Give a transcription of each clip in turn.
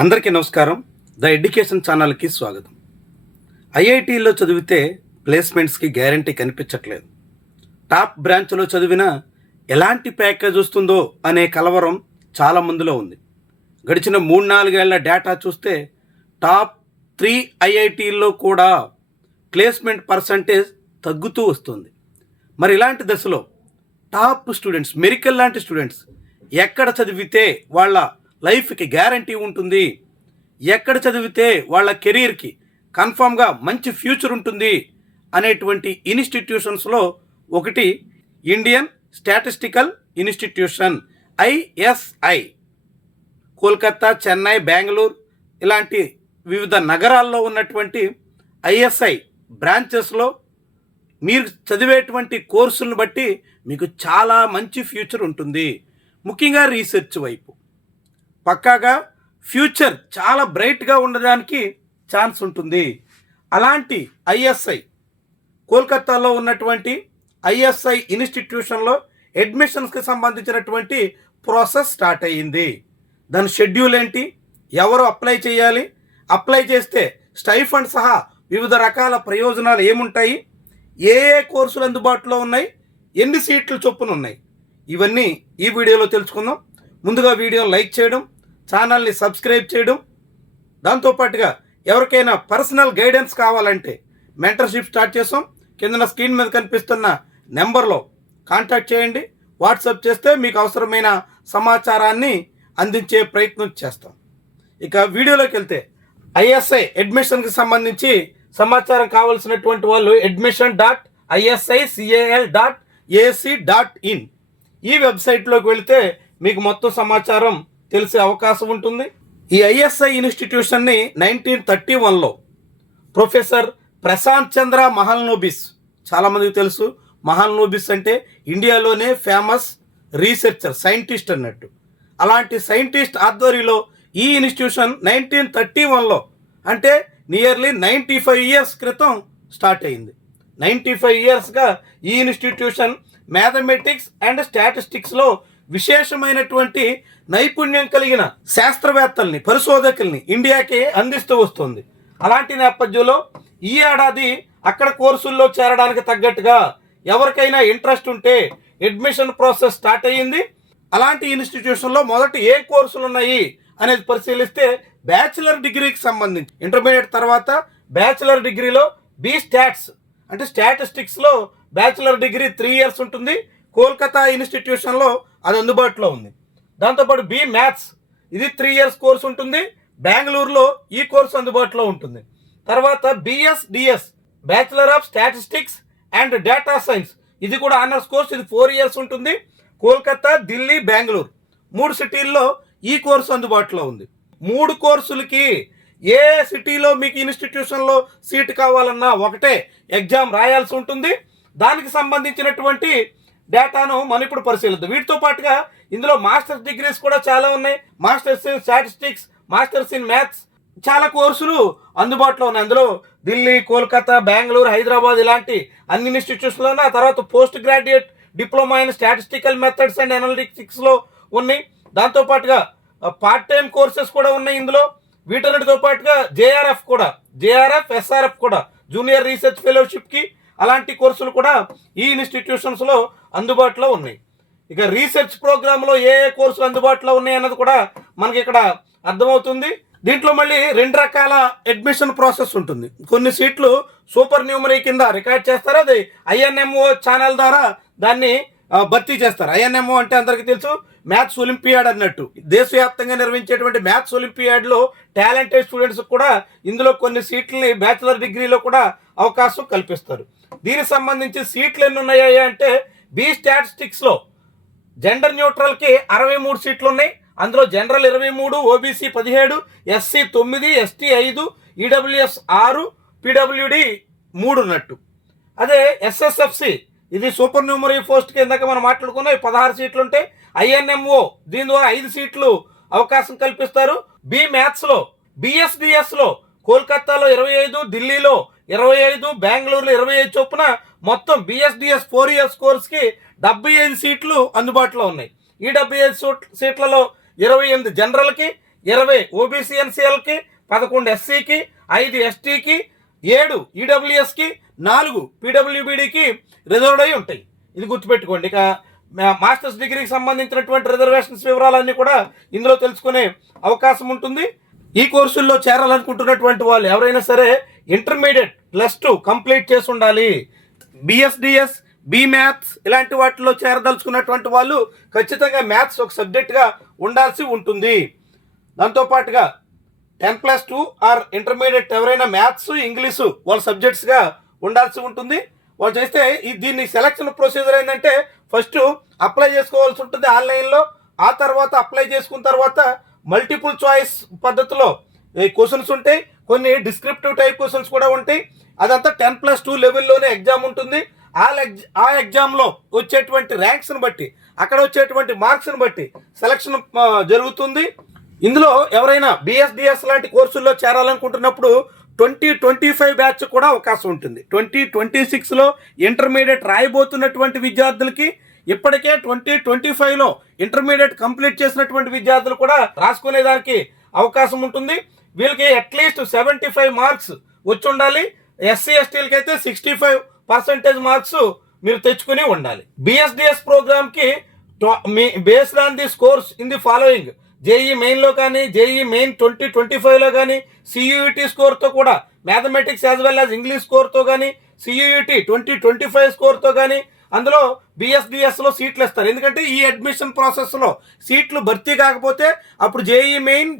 అందరికీ నమస్కారం. The education ఛానల్కి స్వాగతం. ఐఐటీలో చదివితే ప్లేస్మెంట్స్కి గ్యారంటీ కనిపించట్లేదు. టాప్ బ్రాంచ్లో చదివినా ఎలాంటి ప్యాకేజ్ వస్తుందో అనే కలవరం చాలా మందిలో ఉంది. గడిచిన 3-4 ఏళ్ల డేటా చూస్తే టాప్ 3 ఐఐటీల్లో కూడా ప్లేస్మెంట్ పర్సంటేజ్ తగ్గుతూ వస్తుంది. మరి ఇలాంటి దశలో టాప్ స్టూడెంట్స్, మెరికల్ లాంటి స్టూడెంట్స్ ఎక్కడ చదివితే వాళ్ళ లైఫ్కి గ్యారంటీ ఉంటుంది, ఎక్కడ చదివితే వాళ్ళ కెరీర్కి కన్ఫామ్గా మంచి ఫ్యూచర్ ఉంటుంది అనేటువంటి ఇన్స్టిట్యూషన్స్లో ఒకటి Indian statistical institution ISI. Kolkata, Chennai, Bengaluru ఇలాంటి వివిధ నగరాల్లో ఉన్నటువంటి ISI బ్రాంచెస్లో మీరు చదివేటువంటి కోర్సులను బట్టి మీకు చాలా మంచి ఫ్యూచర్ ఉంటుంది. ముఖ్యంగా రీసెర్చ్ వైపు పక్కాగా ఫ్యూచర్ చాలా బ్రైట్గా ఉండడానికి ఛాన్స్ ఉంటుంది. అలాంటి ISI, కోల్కతాలో ఉన్నటువంటి ISI ఇన్స్టిట్యూషన్లో అడ్మిషన్స్కి సంబంధించినటువంటి ప్రాసెస్ స్టార్ట్ అయ్యింది. దాని షెడ్యూల్ ఏంటి, ఎవరు అప్లై చేయాలి, అప్లై చేస్తే స్టైఫండ్ సహా వివిధ రకాల ప్రయోజనాలు ఏముంటాయి, ఏ కోర్సులు అందుబాటులో ఉన్నాయి, ఎన్ని సీట్లు చొప్పున ఉన్నాయి, ఇవన్నీ ఈ వీడియోలో తెలుసుకుందాం. ముందుగా వీడియోని లైక్ చేయడం, ఛానల్ని సబ్స్క్రైబ్ చేయడం, దాంతోపాటుగా ఎవరికైనా పర్సనల్ గైడెన్స్ కావాలంటే మెంటర్షిప్ స్టార్ట్ చేసాం. కింద స్క్రీన్ మీద కనిపిస్తున్న నెంబర్లో కాంటాక్ట్ చేయండి. వాట్సాప్ చేస్తే మీకు అవసరమైన సమాచారాన్ని అందించే ప్రయత్నం చేస్తాం. ఇక వీడియోలోకి వెళ్తే ISI అడ్మిషన్కి సంబంధించి సమాచారం కావాల్సినటువంటి వాళ్ళు admission.isical.ac.in ఈ వెబ్సైట్లోకి వెళితే మీకు మొత్తం సమాచారం తెలిసే అవకాశం ఉంటుంది. ఈ ISI ఇన్స్టిట్యూషన్ని 1931లో ప్రొఫెసర్ ప్రశాంత్ చంద్ర మహల్నోబిస్, చాలామందికి తెలుసు మహల్నోబిస్ అంటే ఇండియాలోనే ఫేమస్ రీసెర్చర్, సైంటిస్ట్ అన్నట్టు. అలాంటి సైంటిస్ట్ ఆధ్వర్యంలో ఈ ఇన్స్టిట్యూషన్ 1931లో అంటే నియర్లీ 95 ఇయర్స్ క్రితం స్టార్ట్ అయింది. 95 ఇయర్స్గా ఈ ఇన్స్టిట్యూషన్ మ్యాథమెటిక్స్ అండ్ స్టాటిస్టిక్స్లో విశేషమైనటువంటి నైపుణ్యం కలిగిన శాస్త్రవేత్తల్ని, పరిశోధకుల్ని ఇండియాకి అందిస్తూ వస్తుంది. అలాంటి నేపథ్యంలో ఈ ఏడాది అక్కడ కోర్సుల్లో చేరడానికి తగ్గట్టుగా ఎవరికైనా ఇంట్రెస్ట్ ఉంటే అడ్మిషన్ ప్రాసెస్ స్టార్ట్ అయ్యింది. అలాంటి ఇన్స్టిట్యూషన్లో మొదట ఏ కోర్సులు ఉన్నాయి అనేది పరిశీలిస్తే బ్యాచిలర్ డిగ్రీకి సంబంధించి ఇంటర్మీడియట్ తర్వాత బ్యాచిలర్ డిగ్రీలో B.Stats అంటే స్టాటిస్టిక్స్లో బ్యాచిలర్ డిగ్రీ 3 ఇయర్స్ ఉంటుంది. కోల్కతా ఇన్స్టిట్యూషన్లో అది అందుబాటులో ఉంది. దాంతోపాటు B.Maths ఇది 3 ఇయర్స్ కోర్స్ ఉంటుంది. బెంగళూరులో ఈ కోర్సు అందుబాటులో ఉంటుంది. తర్వాత BSDS bachelor of statistics and data science ఇది కూడా ఆనర్స్ కోర్స్, ఇది 4 ఇయర్స్ ఉంటుంది. కోల్కతా, ఢిల్లీ, బెంగళూరు 3 సిటీల్లో ఈ కోర్సు అందుబాటులో ఉంది. 3 కోర్సులకి ఏ సిటీలో మీకు ఇన్స్టిట్యూషన్లో సీట్ కావాలన్నా ఒకటే ఎగ్జామ్ రాయాల్సి ఉంటుంది. దానికి సంబంధించినటువంటి డేటాను మనం ఇప్పుడు పరిశీలిద్దాం. వీటితో పాటుగా ఇందులో మాస్టర్స్ డిగ్రీస్ కూడా చాలా ఉన్నాయి. Masters in statistics, masters in maths చాలా కోర్సులు అందుబాటులో ఉన్నాయి. అందులో ఢిల్లీ, కోల్కతా, బెంగళూరు, హైదరాబాద్ ఇలాంటి అన్ని ఇన్స్టిట్యూషన్లో ఉన్నాయి. ఆ తర్వాత post graduate diploma in statistical methods and అనలిటిక్స్లో ఉన్నాయి. దాంతోపాటుగా పార్ట్ టైం కోర్సెస్ కూడా ఉన్నాయి ఇందులో. వీటన్నిటితో పాటుగా JRF కూడా, JRF, SRF కూడా జూనియర్ రీసెర్చ్ ఫెలోషిప్కి అలాంటి కోర్సులు కూడా ఈ ఇన్స్టిట్యూషన్స్లో అందుబాటులో ఉన్నాయి. ఇక రీసెర్చ్ ప్రోగ్రాంలో ఏ కోర్సులు అందుబాటులో ఉన్నాయి అన్నది కూడా మనకి ఇక్కడ అర్థమవుతుంది. దీంట్లో మళ్ళీ 2 రకాల అడ్మిషన్ ప్రాసెస్ ఉంటుంది. కొన్ని సీట్లు సూపర్ న్యూమరీ కింద రికార్డ్ చేస్తారు, అది INMO ఛానల్ ద్వారా దాన్ని భర్తీ చేస్తారు. INMO అంటే అందరికీ తెలుసు మ్యాథ్స్ ఒలింపియాడ్ అన్నట్టు. దేశవ్యాప్తంగా నిర్వహించేటువంటి మ్యాథ్స్ ఒలింపియాడ్లో టాలెంటెడ్ స్టూడెంట్స్ కూడా ఇందులో కొన్ని సీట్లని బ్యాచిలర్ డిగ్రీలో కూడా అవకాశం కల్పిస్తారు. దీనికి సంబంధించి సీట్లు ఎన్ని ఉన్నాయి అంటే B.Statisticsలో జెండర్ న్యూట్రల్కి 63 సీట్లు ఉన్నాయి. అందులో general 23, OBC 17, SC 9, ST 5, EWS 6, PWD 3 ఉన్నట్టు. అదే SSFC ఇది సూపర్ న్యూమరీ పోస్ట్ కిందక మనం మాట్లాడుకున్నాం, 16 సీట్లు ఉంటాయి. INMO దీని ద్వారా 5 సీట్లు అవకాశం కల్పిస్తారు. B.Mathsలో, BSDSలో కోల్కతాలో 25, ఢిల్లీలో 25, బెంగళూరులో 25 చొప్పున మొత్తం BSDS 4 ఇయర్స్ కోర్స్కి 75 సీట్లు అందుబాటులో ఉన్నాయి. ఈ 75 సీట్లలో 28 జనరల్కి, 20 ఓబీసీ ఎన్సీఎల్కి, 11 ఎస్సీకి, 5 ఎస్టీకి, 7 ఈడబ్ల్యూఎస్కి, 4 పీడబ్ల్యూబీడీకి రిజర్వ్డ్ అయి ఉంటాయి. ఇది గుర్తుపెట్టుకోండి. ఇక మాస్టర్స్ డిగ్రీకి సంబంధించినటువంటి రిజర్వేషన్స్ వివరాలన్నీ కూడా ఇందులో తెలుసుకునే అవకాశం ఉంటుంది. ఈ కోర్సుల్లో చేరాలనుకుంటున్నటువంటి వాళ్ళు ఎవరైనా సరే ఇంటర్మీడియట్ +2 కంప్లీట్ చేసి ఉండాలి. బిఎస్డిఎస్, బి మ్యాథ్స్ ఇలాంటి వాటిలో చేరదలుచుకున్నటువంటి వాళ్ళు ఖచ్చితంగా మ్యాథ్స్ ఒక సబ్జెక్ట్గా ఉండాల్సి ఉంటుంది. దాంతోపాటుగా 10+2 ఆర్ ఇంటర్మీడియట్ ఎవరైనా మ్యాథ్స్, ఇంగ్లీషు వాళ్ళ సబ్జెక్ట్స్గా ఉండాల్సి ఉంటుంది. వాళ్ళు చేస్తే దీన్ని సెలక్షన్ ప్రొసీజర్ ఏంటంటే ఫస్ట్ అప్లై చేసుకోవాల్సి ఉంటుంది ఆన్లైన్లో. ఆ తర్వాత అప్లై చేసుకున్న తర్వాత మల్టిపుల్ చాయిస్ పద్ధతిలో క్వశ్చన్స్ ఉంటాయి, కొన్ని డిస్క్రిప్టివ్ టైప్ క్వశ్చన్స్ కూడా ఉంటాయి. అదంతా 10+2 లెవెల్లోనే ఎగ్జామ్ ఉంటుంది. ఆ ఎగ్జామ్లో వచ్చేటువంటి ర్యాంక్స్ని బట్టి, అక్కడ వచ్చేటువంటి మార్క్స్ని బట్టి సెలక్షన్ జరుగుతుంది. ఇందులో ఎవరైనా బిఎస్డిఎస్ లాంటి కోర్సుల్లో చేరాలనుకుంటున్నప్పుడు 2025 బ్యాచ్ కూడా అవకాశం ఉంటుంది. 2026లో ఇంటర్మీడియట్ రాయబోతున్నటువంటి విద్యార్థులకి, ఇప్పటికే 2025లో ఇంటర్మీడియట్ కంప్లీట్ చేసినటువంటి విద్యార్థులు కూడా రాసుకునేదానికి అవకాశం ఉంటుంది. వీళ్ళకి అట్లీస్ట్ 75 మార్క్స్ వచ్చి ఉండాలి. ఎస్సీ ఎస్టీలకి అయితే 65% మార్క్స్ మీరు తెచ్చుకుని ఉండాలి. బిఎస్డిఎస్ ప్రోగ్రామ్కి based on the scores in the following: JEE మెయిన్లో కానీ, జేఈ మెయిన్ 2025లో కానీ, సియూఈటీ స్కోర్తో కూడా, mathematics as well as English స్కోర్తో కానీ, సియూఈటీ 2025 స్కోర్తో కానీ అందులో బిఎస్డిఎస్లో సీట్లు ఇస్తారు. ఎందుకంటే ఈ అడ్మిషన్ ప్రాసెస్లో సీట్లు భర్తీ కాకపోతే అప్పుడు జేఈ మెయిన్,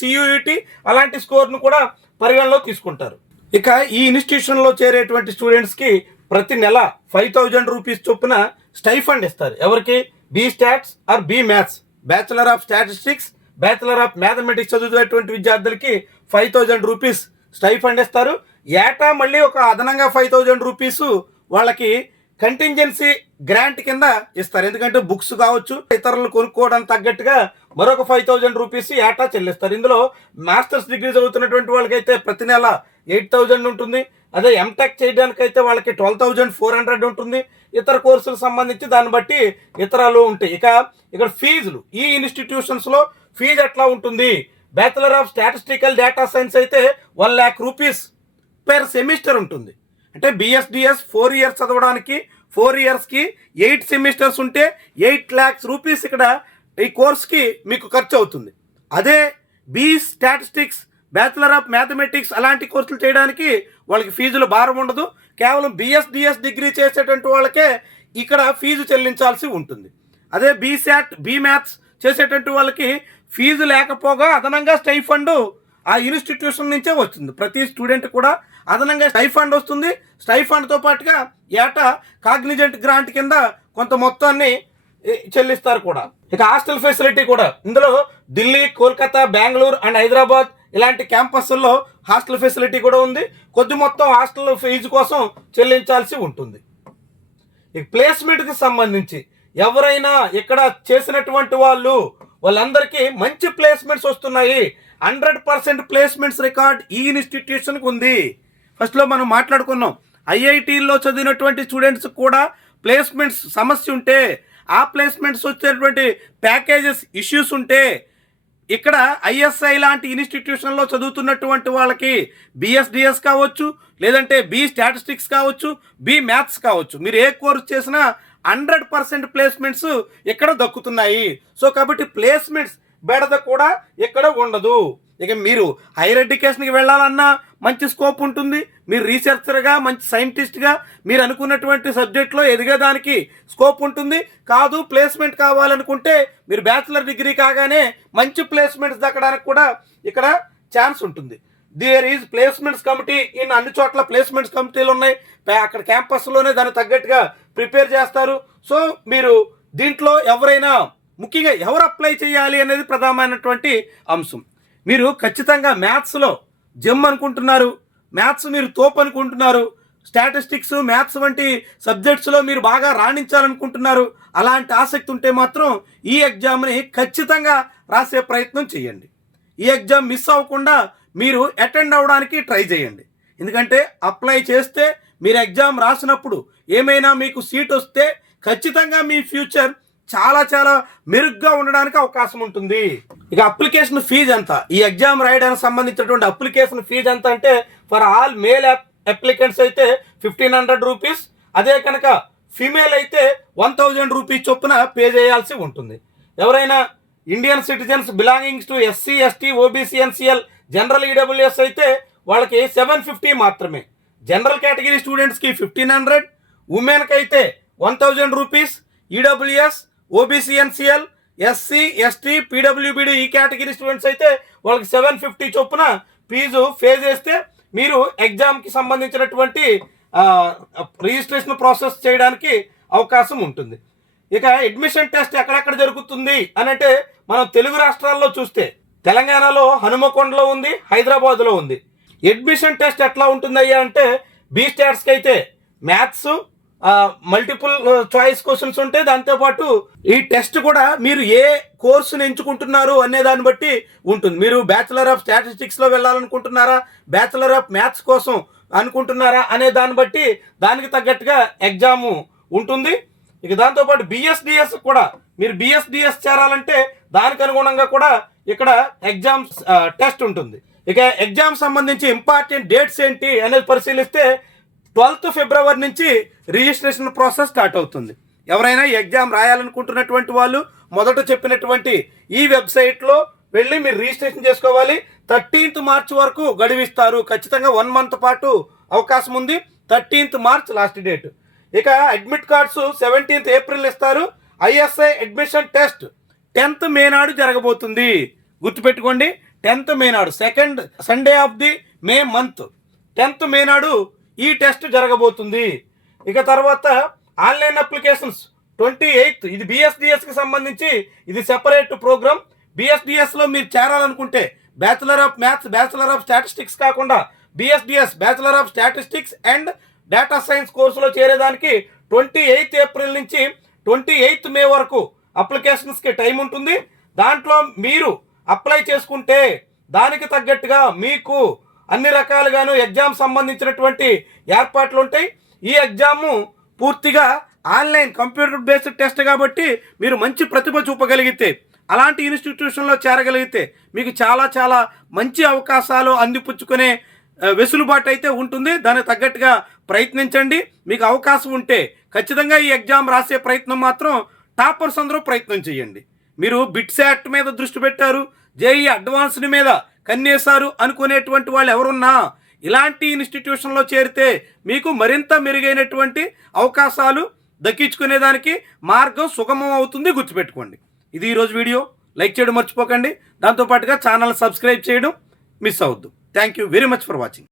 సియూఈటీ అలాంటి స్కోర్ను కూడా పరిగణలో తీసుకుంటారు. ఇక ఈ ఇన్స్టిట్యూషన్లో చేరేటువంటి స్టూడెంట్స్కి ప్రతి నెల 5,000 రూపీస్ చొప్పున స్టైఫండ్ ఇస్తారు. ఎవరికి? B stats or B maths, bachelor of statistics, bachelor of mathematics చదువుతున్నటువంటి విద్యార్థులకి 5,000 రూపీస్ స్టైఫండ్ ఇస్తారు. ఏటా మళ్ళీ ఒక అదనంగా 5,000 రూపీస్ వాళ్ళకి కంటింజెన్సీ గ్రాంట్ కింద ఇస్తారు. ఎందుకంటే బుక్స్ కావచ్చు, ఇతరులు కొనుక్కోవడానికి తగ్గట్టుగా మరొక 5,000 రూపీస్ ఏటా చెల్లిస్తారు. ఇందులో మాస్టర్స్ డిగ్రీ చదువుతున్నటువంటి వాళ్ళకైతే ప్రతి నెల 8,000 ఉంటుంది. అదే ఎంటెక్ చేయడానికైతే వాళ్ళకి 12,400 ఉంటుంది. ఇతర కోర్సులకు సంబంధించి దాన్ని బట్టి ఇతరాలు ఉంటాయి. ఇక్కడ ఫీజులు, ఈ ఇన్స్టిట్యూషన్స్లో ఫీజు ఎట్లా ఉంటుంది? Bachelor of statistical data science అయితే 1 lakh రూపీస్ పెర్ సెమిస్టర్ ఉంటుంది. అంటే బిఎస్డిఎస్ 4 ఇయర్స్ చదవడానికి 4 ఇయర్స్కి 8 సెమిస్టర్స్ ఉంటే 8 lakhs రూపీస్ ఇక్కడ ఈ కోర్స్కి మీకు ఖర్చు అవుతుంది. అదే B statistics, bachelor of mathematics అలాంటి కోర్సులు చేయడానికి వాళ్ళకి ఫీజులు భారం ఉండదు. కేవలం బిఎస్డిఎస్ డిగ్రీ చేసేటువంటి వాళ్ళకే ఇక్కడ ఫీజు చెల్లించాల్సి ఉంటుంది. అదే బీశాట్, బి మ్యాథ్స్ చేసేటువంటి వాళ్ళకి ఫీజు లేకపోగా అదనంగా స్టైఫండ్ ఆ ఇన్స్టిట్యూషన్ నుంచే వస్తుంది. ప్రతి స్టూడెంట్ కూడా అదనంగా స్టైఫండ్ వస్తుంది. స్టైఫండ్తో పాటుగా ఏటా కాగ్నిజెంట్ గ్రాంట్ కింద కొంత మొత్తాన్ని చెల్లిస్తారు కూడా. ఇక హాస్టల్ ఫెసిలిటీ కూడా ఇందులో ఢిల్లీ, కోల్కతా, బెంగళూరు అండ్ హైదరాబాద్ ఇలాంటి క్యాంపస్ల్లో హాస్టల్ ఫెసిలిటీ కూడా ఉంది. కొద్ది మొత్తం హాస్టల్ ఫీజు కోసం చెల్లించాల్సి ఉంటుంది. ఈ ప్లేస్మెంట్కి సంబంధించి ఎవరైనా ఇక్కడ చేసినటువంటి వాళ్ళందరికీ మంచి ప్లేస్మెంట్స్ వస్తున్నాయి. 100% ప్లేస్మెంట్స్ రికార్డ్ ఈ ఇన్స్టిట్యూషన్కి ఉంది. ఫస్ట్లో మనం మాట్లాడుకున్నాం, ఐఐటీల్లో చదివినటువంటి స్టూడెంట్స్ కూడా ప్లేస్మెంట్స్ సమస్య ఉంటే, ఆ ప్లేస్మెంట్స్ వచ్చేటువంటి ప్యాకేజెస్ ఇష్యూస్ ఉంటే, ఇక్కడ ఐఎస్ఐ లాంటి ఇన్స్టిట్యూషన్లో చదువుతున్నటువంటి వాళ్ళకి బిఎస్డిఎస్ కావచ్చు, లేదంటే బి స్టాటిస్టిక్స్ కావచ్చు, బి మ్యాథ్స్ కావచ్చు, మీరు ఏ కోర్స్ చేసినా 100% ప్లేస్మెంట్స్ ఇక్కడ దక్కుతున్నాయి. సో కాబట్టి ప్లేస్మెంట్స్ బెడద కూడా ఇక్కడ ఉండదు. ఇక మీరు హైయర్ ఎడ్యుకేషన్కి వెళ్ళాలన్నా మంచి స్కోప్ ఉంటుంది. మీరు రీసెర్చర్గా, మంచి సైంటిస్ట్గా మీరు అనుకున్నటువంటి సబ్జెక్ట్లో ఎదిగేదానికి స్కోప్ ఉంటుంది. కాదు ప్లేస్మెంట్ కావాలనుకుంటే మీరు బ్యాచిలర్ డిగ్రీ కాగానే మంచి ప్లేస్మెంట్స్ దక్కడానికి కూడా ఇక్కడ ఛాన్స్ ఉంటుంది. There is placements committee in అన్ని చోట్ల ప్లేస్మెంట్స్ కమిటీలు ఉన్నాయి. అక్కడ క్యాంపస్లోనే దానికి తగ్గట్టుగా ప్రిపేర్ చేస్తారు. సో మీరు దీంట్లో ఎవరైనా, ముఖ్యంగా ఎవరు అప్లై చేయాలి అనేది ప్రధానమైనటువంటి అంశం. మీరు ఖచ్చితంగా మ్యాథ్స్లో జెమ్ అనుకుంటున్నారు, మ్యాథ్స్ మీరు తోపు అనుకుంటున్నారు, స్టాటిస్టిక్స్, మ్యాథ్స్ వంటి సబ్జెక్ట్స్లో మీరు బాగా రాణించాలనుకుంటున్నారు, అలాంటి ఆసక్తి ఉంటే మాత్రం ఈ ఎగ్జామ్ని ఖచ్చితంగా రాసే ప్రయత్నం చేయండి. ఈ ఎగ్జామ్ మిస్ అవ్వకుండా మీరు అటెండ్ అవ్వడానికి ట్రై చేయండి. ఎందుకంటే అప్లై చేస్తే మీరు ఎగ్జామ్ రాసినప్పుడు ఏమైనా మీకు సీట్ వస్తే ఖచ్చితంగా మీ ఫ్యూచర్ చాలా చాలా మెరుగ్గా ఉండడానికి అవకాశం ఉంటుంది. ఇక అప్లికేషన్ ఫీజు ఎంత, ఈ ఎగ్జామ్ రాయడానికి సంబంధించినటువంటి అప్లికేషన్ ఫీజు ఎంత అంటే ఫర్ ఆల్ మేల్ అప్లికెంట్స్ అయితే 1500 రూపీస్, అదే కనుక ఫీమేల్ అయితే 1000 రూపీస్ చొప్పున పే చేయాల్సి ఉంటుంది. ఎవరైనా Indian citizens belongings to SC, ST, OBC, NCL, general EWS అయితే వాళ్ళకి 750 మాత్రమే. జనరల్ కేటగిరీ స్టూడెంట్స్కి 1500, ఉమెన్కి అయితే 1000 rupees, EWS, OBC, NCL, SC, ST, పీడబ్ల్యూబీడీ ఈ కేటగిరీ స్టూడెంట్స్ అయితే వాళ్ళకి 750 చొప్పున ఫీజు పే చేస్తే మీరు ఎగ్జామ్కి సంబంధించినటువంటి రిజిస్ట్రేషన్ ప్రాసెస్ చేయడానికి అవకాశం ఉంటుంది. ఇక అడ్మిషన్ టెస్ట్ ఎక్కడెక్కడ జరుగుతుంది అని అంటే మనం తెలుగు రాష్ట్రాల్లో చూస్తే తెలంగాణలో హనుమకొండలో ఉంది, హైదరాబాద్లో ఉంది. అడ్మిషన్ టెస్ట్ ఎట్లా ఉంటుందయ్యా అంటే బీ స్టాట్స్కి అయితే మ్యాథ్స్, మల్టిపుల్ చాయిస్ క్వశ్చన్స్ ఉంటాయి. దాంతోపాటు ఈ టెస్ట్ కూడా మీరు ఏ కోర్సును ఎంచుకుంటున్నారు అనే దాన్ని బట్టి ఉంటుంది. మీరు బ్యాచిలర్ ఆఫ్ స్టాటిస్టిక్స్లో వెళ్ళాలనుకుంటున్నారా, బ్యాచిలర్ ఆఫ్ మ్యాథ్స్ కోసం అనుకుంటున్నారా అనే దాన్ని బట్టి దానికి తగ్గట్టుగా ఎగ్జామ్ ఉంటుంది. ఇక దాంతోపాటు బిఎస్డిఎస్ కూడా మీరు బిఎస్డిఎస్ చేరాలంటే దానికి అనుగుణంగా కూడా ఇక్కడ ఎగ్జామ్స్ టెస్ట్ ఉంటుంది. ఇక ఎగ్జామ్ సంబంధించి ఇంపార్టెంట్ డేట్స్ ఏంటి అనేది పరిశీలిస్తే 12 ఫిబ్రవరి నుంచి రిజిస్ట్రేషన్ ప్రాసెస్ స్టార్ట్ అవుతుంది. ఎవరైనా ఈ ఎగ్జామ్ రాయాలనుకుంటున్నటువంటి వాళ్ళు మొదట చెప్పినటువంటి ఈ వెబ్సైట్లో వెళ్ళి మీరు రిజిస్ట్రేషన్ చేసుకోవాలి. 13th మార్చ్ వరకు గడువిస్తారు. ఖచ్చితంగా 1 మంత్ పాటు అవకాశం ఉంది. 13th March last date. ఇక అడ్మిట్ కార్డ్స్ 17th ఏప్రిల్ ఇస్తారు. ఐఎస్ఐ అడ్మిషన్ టెస్ట్ 10th మే నాడు జరగబోతుంది. గుర్తుపెట్టుకోండి, 10th మే నాడు, second Sunday off the May month 10th మే నాడు ఈ టెస్ట్ జరగబోతుంది. ఇక తర్వాత ఆన్లైన్ అప్లికేషన్స్ 28th, ఇది బిఎస్డిఎస్కి సంబంధించి ఇది సెపరేట్ ప్రోగ్రామ్. బిఎస్డిఎస్లో మీరు చేరాలనుకుంటే bachelor of maths, bachelor of statistics కాకుండా BSDS bachelor of statistics and data science కోర్సులో చేరేదానికి 28th ఏప్రిల్ నుంచి 28th మే వరకు అప్లికేషన్స్కి టైం ఉంటుంది. దాంట్లో మీరు అప్లై చేసుకుంటే దానికి తగ్గట్టుగా మీకు అన్ని రకాలుగాను ఎగ్జామ్ సంబంధించినటువంటి ఏర్పాట్లు ఉంటాయి. ఈ ఎగ్జాము పూర్తిగా ఆన్లైన్ కంప్యూటర్ బేస్డ్ టెస్ట్ కాబట్టి మీరు మంచి ప్రతిభ చూపగలిగితే, అలాంటి ఇన్స్టిట్యూషన్లో చేరగలిగితే మీకు చాలా చాలా మంచి అవకాశాలు అందిపుచ్చుకునే వెసులుబాటు అయితే ఉంటుంది. దానికి తగ్గట్టుగా ప్రయత్నించండి. మీకు అవకాశం ఉంటే ఖచ్చితంగా ఈ ఎగ్జామ్ రాసే ప్రయత్నం మాత్రం టాపర్స్ అందరూ ప్రయత్నం చేయండి. మీరు బిట్సాట్ మీద దృష్టి పెట్టారు, జేఈ అడ్వాన్స్డ్ మీద కన్నేశారు అనుకునేటువంటి వాళ్ళు ఎవరున్నా ఇలాంటి ఇన్స్టిట్యూషన్లో చేరితే మీకు మరింత మెరుగైనటువంటి అవకాశాలు దక్కించుకునేదానికి మార్గం సుగమం అవుతుంది. గుర్తుపెట్టుకోండి. ఇది ఈరోజు వీడియో. లైక్ చేయడం మర్చిపోకండి. దాంతోపాటుగా ఛానల్ సబ్స్క్రైబ్ చేయడం మిస్ అవద్దు. Thank you very much for watching.